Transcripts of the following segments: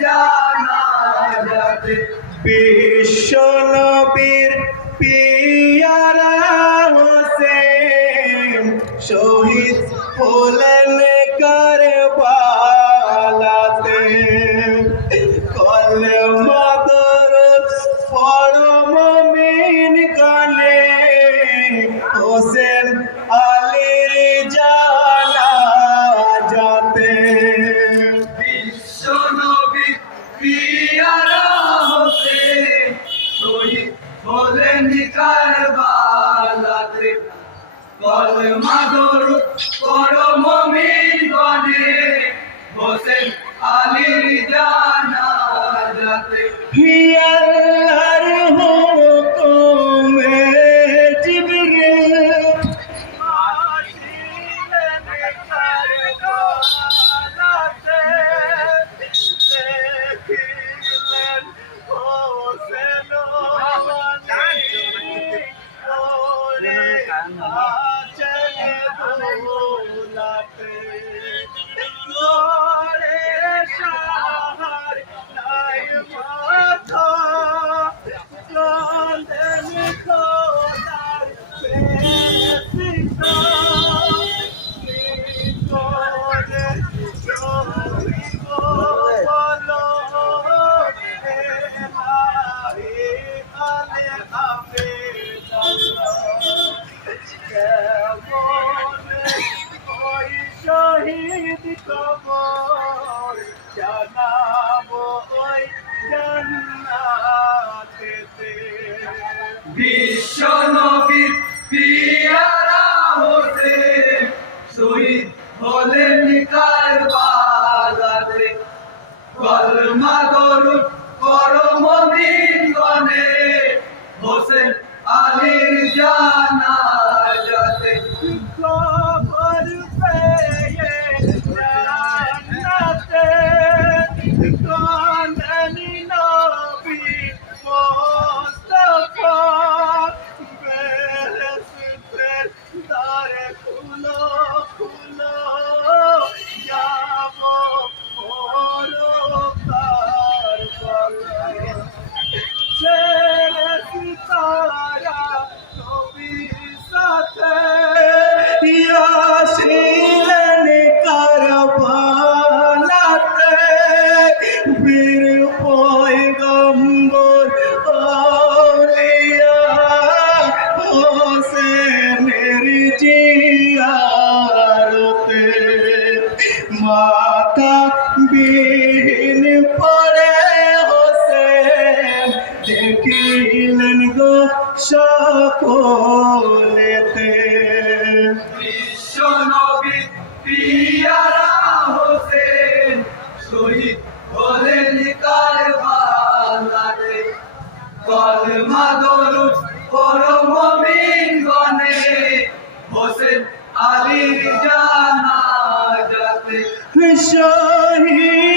জানা যাতে পেয়ে সকলেতে বিশ্বনবী পিয়ারা হোসেন শহীদ হলেন কার বাংলারে কলমা দরুদ পড়ো মুমিন হোসেন আলীর জানাজাতে। শহীদ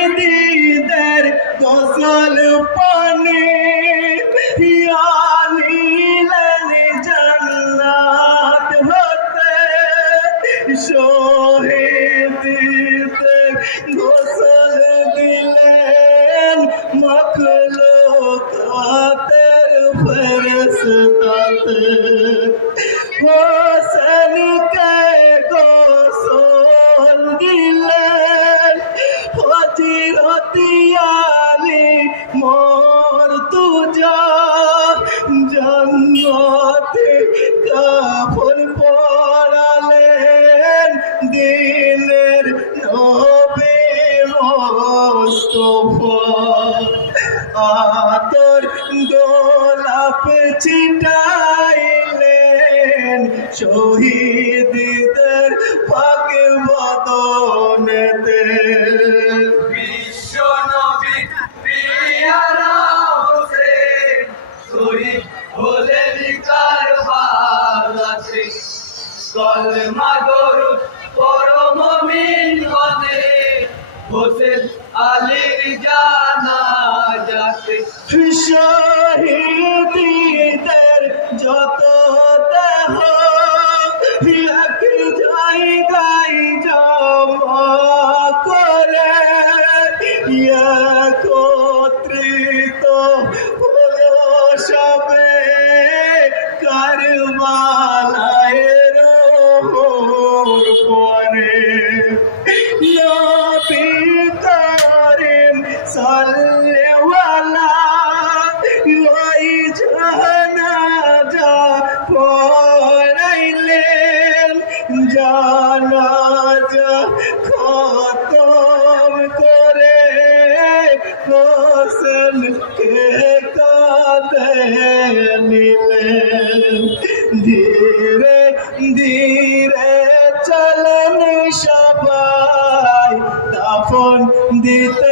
我 শহীদদের পাক বদনেতে। বিশ্ব নবী প্রিয়ারা হোসেন শহীদ হলেন কারবার আছে? মিন বনে হোসেন আলীর জানা যাতে শহীদদের যত feel খতম করে হোসেন কে কাঁদে নিলেন। ধীরে ধীরে চলেন সবাই দাফন দিতে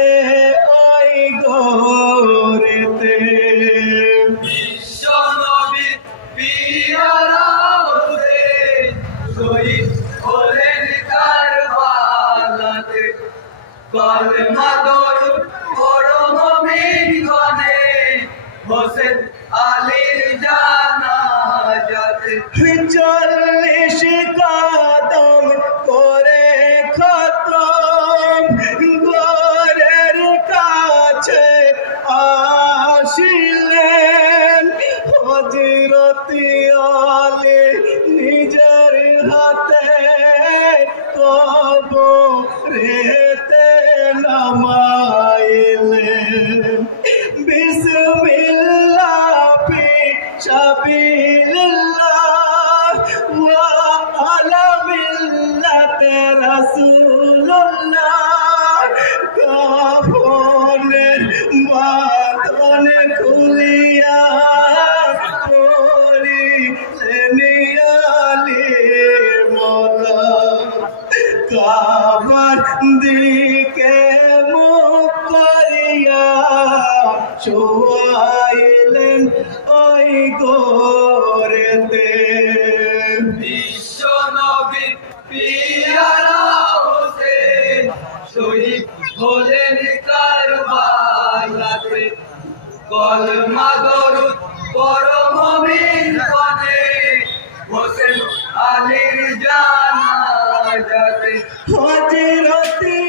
কলমা দরুদ পরম মিন গনে হোসেন আলীর জানাজাতে চল্লিশ কদম করে খতম। গোরের কাছে আসিলেন হজরতি আলী নিজের হাতে কবরেতে দিকে মুখ করিয়া ওই গোরেতে? বিশ্ব নবী পিয়ারা হোসেন শহীদ হলেন কারবালাতে কলমা দরুদ পরম গনে হোসেন আলীর জানাজাতে। হজরতি